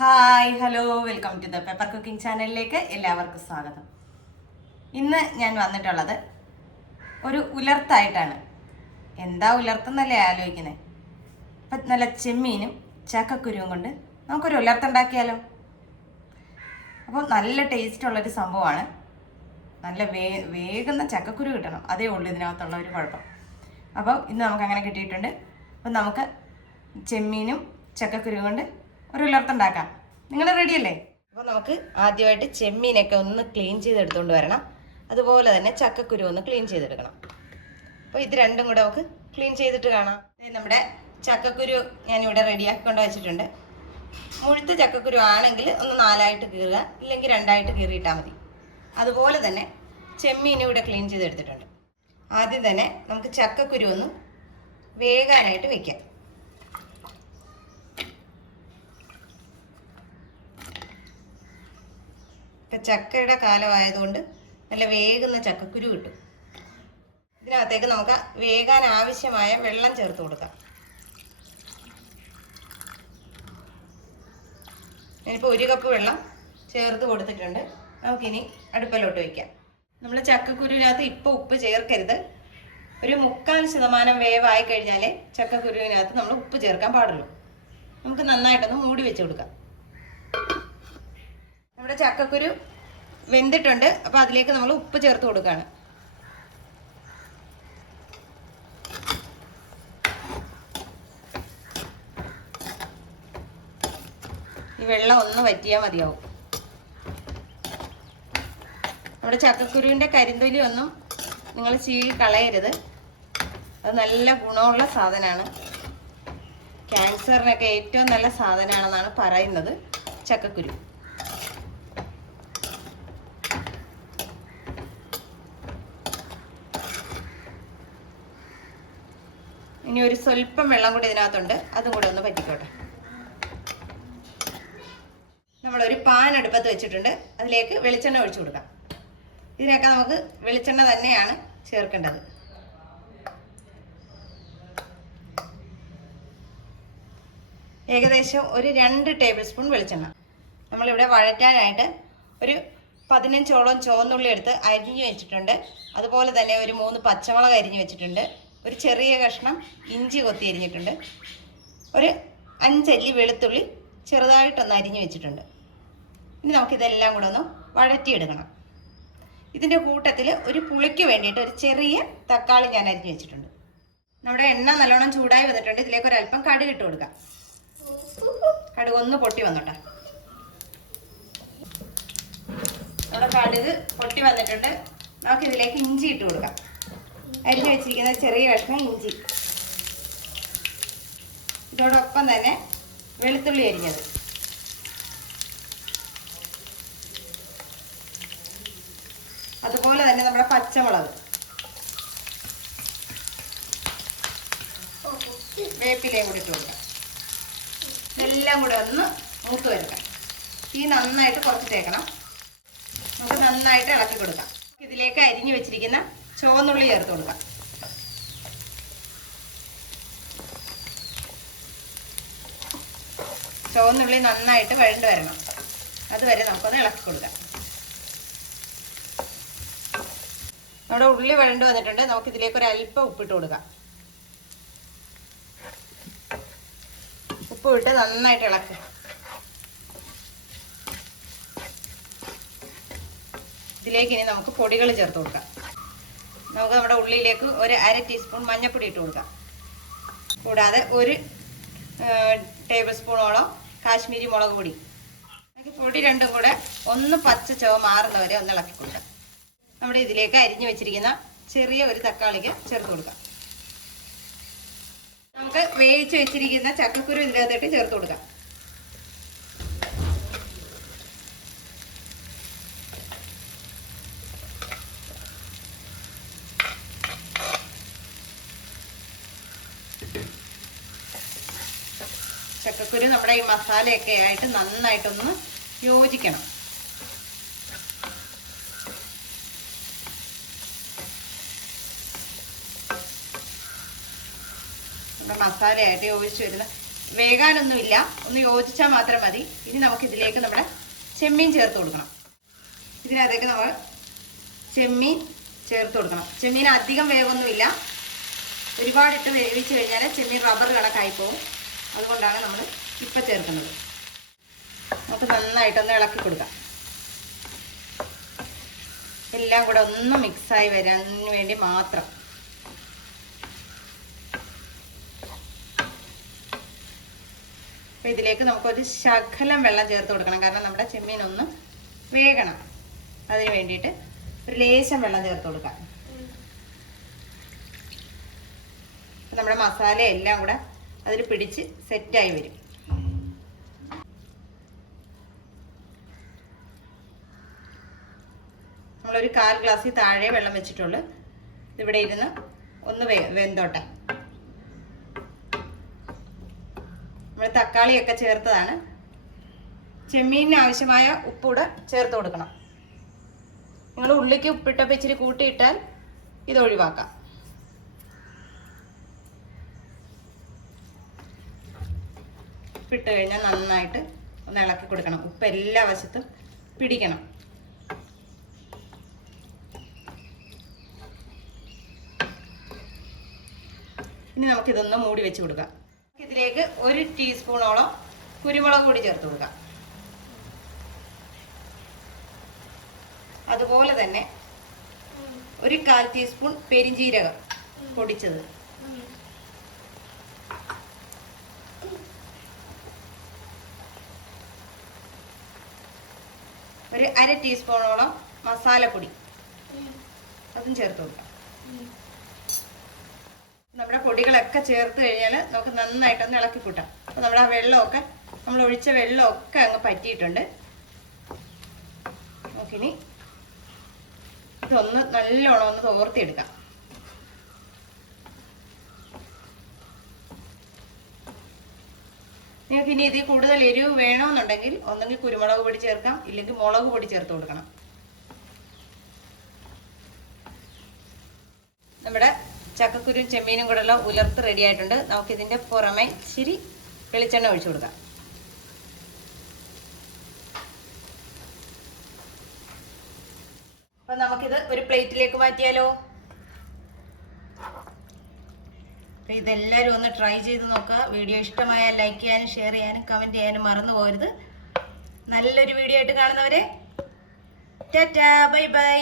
Hi hello welcome to the paper cooking ചാനലിലേക്ക് എല്ലാവർക്കും സ്വാഗതം. ഇന്ന് ഞാൻ വന്നിട്ടുള്ളത് ഒരു ഉലർത്തായിട്ടാണ്. എന്താ ഉലർത്തെന്നല്ലേ ആലോചിക്കുന്നത് അപ്പം നല്ല ചെമ്മീനും ചക്കക്കുരുവും കൊണ്ട് നമുക്കൊരു ഉലർത്തുണ്ടാക്കിയാലോ? അപ്പോൾ നല്ല ടേസ്റ്റ് ഉള്ളൊരു സംഭവമാണ്. നല്ല വേ വേഗുന്ന ചക്കക്കുരു കിട്ടണം. അതേ ഉള്ളൂ ഇതിനകത്തുള്ള ഒരു കുഴപ്പം. അപ്പോൾ ഇന്ന് നമുക്ക് അങ്ങനെ കിട്ടിയിട്ടുണ്ട്. അപ്പം നമുക്ക് ചെമ്മീനും ചക്കക്കുരു കൊണ്ട് ഒരു ഉലർത്തുണ്ടാക്കാം നിങ്ങൾ റെഡിയല്ലേ അപ്പോൾ നമുക്ക് ആദ്യമായിട്ട് ചെമ്മീനൊക്കെ ഒന്ന് ക്ലീൻ ചെയ്തെടുത്തുകൊണ്ട് വരണം. അതുപോലെ തന്നെ ചക്കക്കുരു ഒന്ന് ക്ലീൻ ചെയ്തെടുക്കണം. അപ്പോൾ ഇത് രണ്ടും കൂടെ നമുക്ക് ക്ലീൻ ചെയ്തിട്ട് കാണാം. നമ്മുടെ ചക്കക്കുരു ഞാനിവിടെ റെഡിയാക്കിക്കൊണ്ട് വെച്ചിട്ടുണ്ട്. മുഴുത്ത ചക്കക്കുരു ആണെങ്കിൽ ഒന്ന് നാലായിട്ട് കീറുക ഇല്ലെങ്കിൽ രണ്ടായിട്ട് കീറിയിട്ടാൽ മതി. അതുപോലെ തന്നെ ചെമ്മീനും ഇവിടെ ക്ലീൻ ചെയ്തെടുത്തിട്ടുണ്ട്. ആദ്യം തന്നെ നമുക്ക് ചക്കക്കുരു ഒന്ന് വേകാനായിട്ട് വെക്കാം. ഇപ്പം ചക്കയുടെ കാലമായതുകൊണ്ട് നല്ല വേകുന്ന ചക്കക്കുരു കിട്ടും. ഇതിനകത്തേക്ക് നമുക്ക് വേകാൻ ആവശ്യമായ വെള്ളം ചേർത്ത് കൊടുക്കാം. ഞാനിപ്പോൾ ഒരു കപ്പ് വെള്ളം ചേർത്ത് കൊടുത്തിട്ടുണ്ട്. നമുക്കിനി അടുപ്പിലോട്ട് വയ്ക്കാം നമ്മൾ ചക്കക്കുരുവിനകത്ത് ഇപ്പോൾ ഉപ്പ് ചേർക്കരുത്. ഒരു മുക്കാൽ ശതമാനം വേവായി കഴിഞ്ഞാൽ ചക്കക്കുരുവിനകത്ത് നമ്മൾ ഉപ്പ് ചേർക്കാൻ പാടുള്ളൂ. നമുക്ക് നന്നായിട്ടൊന്ന് മൂടി വെച്ച് കൊടുക്കാം. നമ്മുടെ ചക്കക്കുരു വെന്തിട്ടുണ്ട്. അപ്പോൾ അതിലേക്ക് നമ്മൾ ഉപ്പ് ചേർത്ത് കൊടുക്കുകയാണ് ഈ വെള്ളം ഒന്ന് വറ്റിയാൽ മതിയാവും. നമ്മുടെ ചക്കക്കുരുവിന്റെ കരിന്തൊലി ഒന്നും നിങ്ങൾ ചീഴി കളയരുത്. അത് നല്ല ഗുണമുള്ള സാധനമാണ്. ക്യാൻസറിനൊക്കെ ഏറ്റവും നല്ല സാധനമാണെന്നാണ് പറയുന്നത് ചക്കക്കുരു. ഇനി ഒരു സ്വല്പം വെള്ളം കൂടി ഇതിനകത്തുണ്ട്. അതും കൂടെ ഒന്ന് പറ്റിക്കോട്ടെ. നമ്മളൊരു പാൻ അടുപ്പത്ത് വെച്ചിട്ടുണ്ട്. അതിലേക്ക് വെളിച്ചെണ്ണ ഒഴിച്ചു കൊടുക്കാം. ഇതിനൊക്കെ നമുക്ക് വെളിച്ചെണ്ണ തന്നെയാണ് ചേർക്കേണ്ടത്. ഏകദേശം ഒരു രണ്ട് ടേബിൾ സ്പൂൺ വെളിച്ചെണ്ണ. നമ്മളിവിടെ വഴറ്റാനായിട്ട് ഒരു പതിനഞ്ചോളം ചുവന്നുള്ളി എടുത്ത് അരിഞ്ഞു വെച്ചിട്ടുണ്ട്. അതുപോലെ തന്നെ ഒരു മൂന്ന് പച്ചമുളക് അരിഞ്ഞു വെച്ചിട്ടുണ്ട്. ഒരു ചെറിയ കഷ്ണം ഇഞ്ചി കൊത്തി അരിഞ്ഞിട്ടുണ്ട്. ഒരു അഞ്ചല്ലി വെളുത്തുള്ളി ചെറുതായിട്ടൊന്ന് അരിഞ്ഞു വെച്ചിട്ടുണ്ട്. ഇനി നമുക്കിതെല്ലാം കൂടെ ഒന്ന് വഴറ്റിയെടുക്കണം. ഇതിന്റെ കൂട്ടത്തിൽ ഒരു പുളിക്ക് വേണ്ടിയിട്ട് ഒരു ചെറിയ തക്കാളി ഞാൻ അരിഞ്ഞു വെച്ചിട്ടുണ്ട്. നമ്മുടെ എണ്ണ നല്ലോണം ചൂടായി വന്നിട്ടുണ്ട്. ഇതിലേക്ക് ഒരല്പം കടുക് ഇട്ട് കൊടുക്കാം. കടുക് ഒന്ന് പൊട്ടി വന്നോട്ടെ. നമ്മുടെ കടുക് പൊട്ടി വന്നിട്ടുണ്ട്. നമുക്കിതിലേക്ക് ഇഞ്ചി ഇട്ട് കൊടുക്കാം. അരിഞ്ഞു വെച്ചിരിക്കുന്ന ചെറിയ കഷ്ണം ഇഞ്ചി. ഇതോടൊപ്പം തന്നെ വെളുത്തുള്ളി അരിഞ്ഞത്. അതുപോലെ തന്നെ നമ്മുടെ പച്ചമുളക്. വേപ്പിലയും കൂടി ഇട്ട് കൊടുക്കാം. ഇതെല്ലാം കൂടി ഒന്ന് മൂത്ത് വരുത്താം ഈ നന്നായിട്ട് കുറച്ച് തേക്കണം നമുക്ക് നന്നായിട്ട് ഇളക്കി കൊടുക്കാം. ഇതിലേക്ക് അരിഞ്ഞു വെച്ചിരിക്കുന്ന ചുവന്നുള്ളി ചേർത്ത് കൊടുക്കാം. ചുവന്നുള്ളി നന്നായിട്ട് വഴണ്ട് വരണം. അതുവരെ നമുക്കൊന്ന് ഇളക്കി കൊടുക്കാം. നമ്മുടെ ഉള്ളി വഴണ്ട് വന്നിട്ടുണ്ട്. നമുക്ക് ഇതിലേക്ക് ഒരു അല്പം ഉപ്പിട്ട് കൊടുക്കാം. ഉപ്പ് ഇട്ട് നന്നായിട്ട് ഇളക്കുക ഇതിലേക്ക് ഇനി നമുക്ക് പൊടികൾ ചേർത്ത് കൊടുക്കാം. നമുക്ക് നമ്മുടെ ഉള്ളിലേക്ക് ഒരു അര ടീസ്പൂൺ മഞ്ഞൾപ്പൊടി ഇട്ട് കൊടുക്കാം. കൂടാതെ ഒരു ടേബിൾ സ്പൂണോളം കാശ്മീരി മുളക് പൊടി. പൊടി രണ്ടും കൂടെ ഒന്ന് പച്ച ചുവ മാറുന്നവരെ ഒന്ന് ഇളക്കി കൊടുക്കാം. നമ്മുടെ ഇതിലേക്ക് അരിഞ്ഞു വെച്ചിരിക്കുന്ന ചെറിയ ഒരു തക്കാളിക്ക് ചേർത്ത് കൊടുക്കാം. നമുക്ക് വേവിച്ച് വെച്ചിരിക്കുന്ന ചക്കക്കുരു ഇതിനകത്തിട്ട് ചേർത്ത് കൊടുക്കാം. ചക്കക്കുരു നമ്മുടെ ഈ മസാലയൊക്കെ ആയിട്ട് നന്നായിട്ടൊന്ന് യോജിക്കണം. മസാലയായിട്ട് യോജിച്ച് വരുന്ന വേകാനൊന്നുമില്ല. ഒന്ന് യോജിച്ചാൽ മാത്രം മതി. ഇനി നമുക്ക് ഇതിലേക്ക് നമ്മുടെ ചെമ്മീൻ ചേർത്ത് കൊടുക്കണം. ഇതിനകത്തേക്ക് നമ്മൾ ചെമ്മീൻ ചേർത്ത് കൊടുക്കണം. ചെമ്മീൻ അധികം വേവൊന്നുമില്ല. ഒരുപാടിട്ട് വേവിച്ച് കഴിഞ്ഞാൽ ചെമ്മീൻ റബ്ബർ കണക്കായി പോകും അതുകൊണ്ടാണ് നമ്മൾ ഇപ്പം ചേർക്കുന്നത്. നമുക്ക് നന്നായിട്ടൊന്ന് ഇളക്കി കൊടുക്കാം. എല്ലാം കൂടെ ഒന്ന് മിക്സായി വരാൻ വേണ്ടി മാത്രം. അപ്പം ഇതിലേക്ക് നമുക്കൊരു ശകലം വെള്ളം ചേർത്ത് കൊടുക്കണം. കാരണം നമ്മുടെ ചെമ്മീൻ ഒന്ന് വേകണം. അതിന് വേണ്ടിയിട്ട് ഒരു ലേശം വെള്ളം ചേർത്ത് കൊടുക്കാം. നമ്മുടെ മസാല എല്ലാം കൂടെ അതിൽ പിടിച്ച് സെറ്റായി വരും. നമ്മളൊരു കാൽ ഗ്ലാസ്സിൽ താഴെ വെള്ളം വെച്ചിട്ടുള്ളു. ഇവിടെ ഇരുന്ന് ഒന്ന് വെന്തോട്ടെ. നമ്മൾ തക്കാളിയൊക്കെ ചേർത്തതാണ്. ചെമ്മീനിന് ആവശ്യമായ ഉപ്പൂടെ ചേർത്ത് കൊടുക്കണം. നിങ്ങൾ ഉള്ളിക്ക് ഉപ്പിട്ടപ്പോൾ ഇച്ചിരി കൂട്ടിയിട്ടാൽ ഇത് ഒഴിവാക്കാം. ഉപ്പിട്ട് കഴിഞ്ഞാൽ നന്നായിട്ട് ഒന്ന് ഇളക്കി കൊടുക്കണം. ഉപ്പ് എല്ലാ വശത്തും പിടിക്കണം. ഇനി നമുക്കിതൊന്ന് മൂടി വെച്ച് കൊടുക്കാം. ഇതിലേക്ക് ഒരു ടീസ്പൂണോളം കുരുമുളക് പൊടി ചേർത്ത് കൊടുക്കാം. അതുപോലെ തന്നെ ഒരു കാൽ ടീസ്പൂൺ പെരിഞ്ജീരകം പൊടിച്ചത്. അര ടീസ്പൂണോളം മസാലപ്പൊടി. അതും ചേർത്ത് കൊടുക്കാം. നമ്മുടെ പൊടികളൊക്കെ ചേർത്ത് കഴിഞ്ഞാൽ നമുക്ക് നന്നായിട്ടൊന്ന് ഇളക്കി കൂട്ടാം. അപ്പോൾ നമ്മുടെ ആ വെള്ളമൊക്കെ നമ്മൾ ഒഴിച്ച വെള്ളമൊക്കെ അങ്ങ് പറ്റിയിട്ടുണ്ട്. നമുക്കിനി ഇതൊന്ന് നല്ലോണം ഒന്ന് തോർത്തിയെടുക്കാം. നിങ്ങൾക്ക് ഇനി ഇതിൽ കൂടുതൽ എരിവ് വേണമെന്നുണ്ടെങ്കിൽ ഒന്നെങ്കിൽ കുരുമുളക് പൊടി ചേർക്കാം ഇല്ലെങ്കിൽ മുളക് പൊടി ചേർത്ത് കൊടുക്കണം. നമ്മുടെ ചക്കക്കുരും ചെമ്മീനും കൂടെയുള്ള ഉലർത്ത് റെഡി ആയിട്ടുണ്ട്. നമുക്ക് ഇതിന്റെ പുറമെ ഇച്ചിരി വെളിച്ചെണ്ണ ഒഴിച്ചു കൊടുക്കാം. അപ്പൊ നമുക്കിത് ഒരു പ്ലേറ്റിലേക്ക് മാറ്റിയാലോ? അപ്പൊ ഇതെല്ലാവരും ഒന്ന് ട്രൈ ചെയ്ത് നോക്കുക. വീഡിയോ ഇഷ്ടമായാൽ ലൈക്ക് ചെയ്യാനും ഷെയർ ചെയ്യാനും കമന്റ് ചെയ്യാനും മറന്നു പോകരുത്. നല്ലൊരു വീഡിയോ ആയിട്ട് കാണുന്നവരെ ടാറ്റാ ബൈ ബൈ